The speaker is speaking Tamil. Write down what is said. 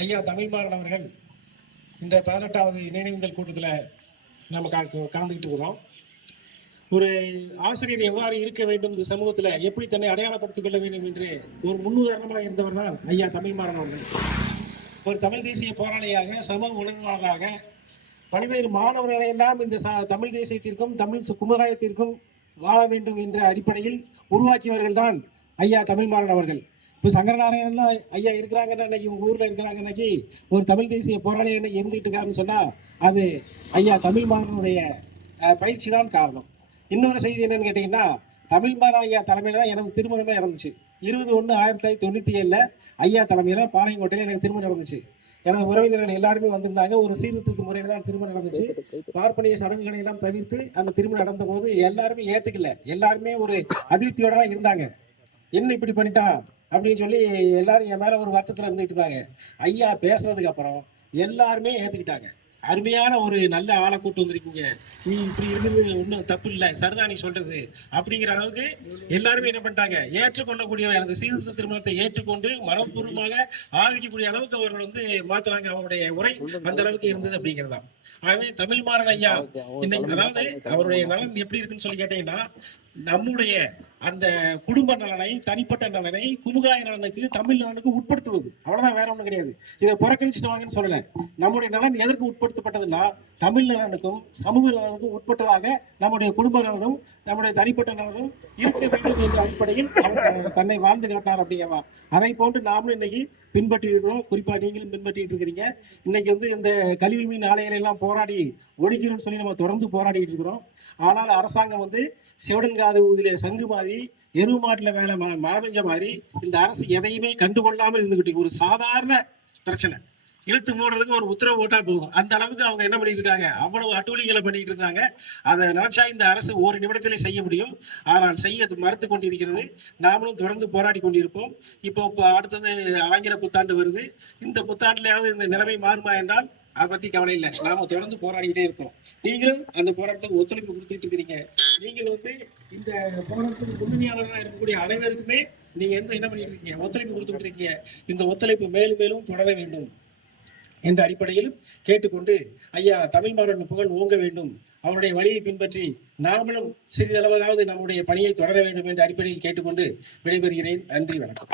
ஐயா தமிழ்மாறன் அவர்கள் இந்த பதினெட்டாவது நினைவுந்தல் கூட்டத்தில் நம்ம க- கலந்துக்கிட்டு இருக்கிறோம். ஒரு ஆசிரியர் எவ்வாறு இருக்க வேண்டும் இந்த சமூகத்தில்? எப்படி தன்னை அடையாளப்படுத்திக் கொள்ள வேண்டும் என்று ஒரு முன்னுதாரணமாக இருந்தவர் தான் ஐயா தமிழ்மாறன் அவர்கள். ஒரு தமிழ் தேசிய போராளியாக சமூக உணர்வாளராக பல்வேறு மாணவர்களை எல்லாம் இந்த ச- தமிழ் தேசியத்திற்கும் தமிழ் சு- சமுதாயத்திற்கும் வாழ வேண்டும் என்ற அடிப்படையில் உருவாக்கியவர்கள் தான் ஐயா தமிழ்மாறன் அவர்கள். இப்போ சங்கரநாராயணன்லாம் ஐயா இருக்கிறாங்கன்னா இன்னைக்கு உங்கள் ஊரில் இருக்கிறாங்க இன்னைக்கு ஒரு தமிழ் தேசிய போராளி இன்னைக்கு இருந்துகிட்டு இருக்காருன்னு சொன்னால் அது ஐயா தமிழ்மாறனுடைய அஹ், பயிற்சி தான் காரணம். இன்னொரு செய்தி என்னன்னு கேட்டீங்கன்னா தமிழ்மாறன் ஐயா தலைமையில் தான் எனக்கு திருமணமே நடந்துச்சு. இருபது ஒன்று ஆயிரத்தி தொள்ளாயிரத்தி தொண்ணூற்றி ஏழில் ஐயா தலைமையில் பாளையங்கோட்டையில் எனக்கு திருமணம் நடந்துச்சு. எனது உறவினர்கள் எல்லாருமே வந்திருந்தாங்க. ஒரு சீர்திருத்த முறையில் தான் திருமணம் நடந்துச்சு. பார்ப்பனிய சடங்குகளை எல்லாம் தவிர்த்து அந்த திருமணம் நடந்த போது எல்லாருமே ஏற்றுக்கல எல்லாருமே ஒரு அதிருப்தியோட தான் இருந்தாங்க. என்ன இப்படி பண்ணிட்டா? அப்படின்னு சொல்லி எல்லாரும் என் மேல ஒரு வருத்தத்துல இருந்துட்டு இருந்தாங்க. ஐயா பேசுனதுக்கு அப்புறம் எல்லாருமே ஏத்துக்கிட்டாங்க. அருமையான ஒரு நல்ல ஆளை கூட்டு வந்திருக்கீங்க. நீ இப்படி இருக்கிறது ஒன்றும் தப்பு இல்லை. சரிதான் நீ சொல்றது. அப்படிங்கிற அளவுக்கு எல்லாருமே என்ன பண்ணிட்டாங்க? ஏற்றுக்கொள்ளக்கூடிய அந்த சீர்திருத்த திருமணத்தை ஏற்றுக்கொண்டு மனப்பூர்வமாக ஆதரிக்கக்கூடிய அளவுக்கு அவர்கள் வந்து மாத்துறாங்க அவருடைய உரை அந்த அளவுக்கு இருந்தது அப்படிங்கிறதா ஆகவே தமிழ் மாறன் ஐயா இன்னைக்கு அதாவது அவருடைய நலன் எப்படி இருக்குன்னு சொல்லி கேட்டீங்கன்னா நம்முடைய அந்த குடும்ப நலனை தனிப்பட்ட நலனை குமுகாய நலனுக்கு தமிழ் நலனுக்கு உட்படுத்துவது. அவ்வளவுதான் வேற ஒண்ணும் கிடையாது. இதை புறக்கணிச்சுட்டு வாங்கன்னு சொல்லல. நம்முடைய நலன் எதற்கு உட்படுத்தப்பட்டதுன்னா தமிழ் நலனுக்கும் சமூக நலனுக்கும் உட்பட்டதாக நம்முடைய குடும்ப நலனும் நம்முடைய தனிப்பட்ட நலனும் இருக்க வேண்டும் என்ற அடிப்படையில் தன்னை வாழ்ந்து காட்டினார் அப்படிங்கிறவா அதை போன்று நாமளும் இன்னைக்கு பின்பற்றி இருக்கிறோம் குறிப்பா நீங்களும் பின்பற்றிட்டு இருக்கிறீங்க. இன்னைக்கு வந்து இந்த கழிவு மீன் ஆலைகளை எல்லாம் போராடி ஒழிக்கணும்னு சொல்லி நம்ம தொடர்ந்து போராடிட்டு இருக்கிறோம். ஆனால் அரசாங்கம் வந்து சிவடன்காது ஊதில சங்கு மாதிரி எரு மாட்டுல மேல ம- மாதிரி இந்த அரசு எதையுமே கண்டுகொள்ளாமல் இருந்துகிட்டு ஒரு சாதாரண பிரச்சனை. இழுத்து மூடுறதுக்கு ஒரு உத்தரவு போட்டா போகும் அந்த அளவுக்கு அவங்க என்ன பண்ணிட்டு இருக்காங்க? அவ்வளவு அட்டூழிகளை பண்ணிட்டு இருக்காங்க. அதை நினைச்சா இந்த அரசு ஒரு நிமிடத்திலே செய்ய முடியும். ஆனால் செய்ய மறுத்து கொண்டிருக்கிறது. நாமளும் தொடர்ந்து போராடி கொண்டிருப்போம். இப்போ இப்போ அடுத்தது ஆங்கில புத்தாண்டு வருது. இந்த புத்தாண்டுலயாவது இந்த நிலைமை மாறுமா என்றால் அதை பத்தி கவலை இல்லை. நாம தொடர்ந்து போராடிக்கிட்டே இருக்கோம். நீங்களும் அந்த போராட்டத்துக்கு ஒத்துழைப்பு கொடுத்துட்டு இருக்கிறீங்க. நீங்கள் வந்து இந்த போராட்டத்துக்கு முன்னணியாளராக இருக்கக்கூடிய அனைவருக்குமே நீங்க எந்த என்ன பண்ணிட்டு இருக்கீங்க? ஒத்துழைப்பு கொடுத்துட்டு இருக்கீங்க. இந்த ஒத்துழைப்பு மேலும் மேலும் தொடர வேண்டும் என்ற அடிப்படையிலும் கேட்டுக்கொண்டு ஐயா தமிழ் மாறன் புகழ் ஓங்க வேண்டும். அவருடைய வழியை பின்பற்றி நாமளும் சிறிதளவாவது நம்முடைய பணியை தொடர வேண்டும் என்ற அடிப்படையில் கேட்டுக்கொண்டு விடைபெறுகிறேன். நன்றி வணக்கம்.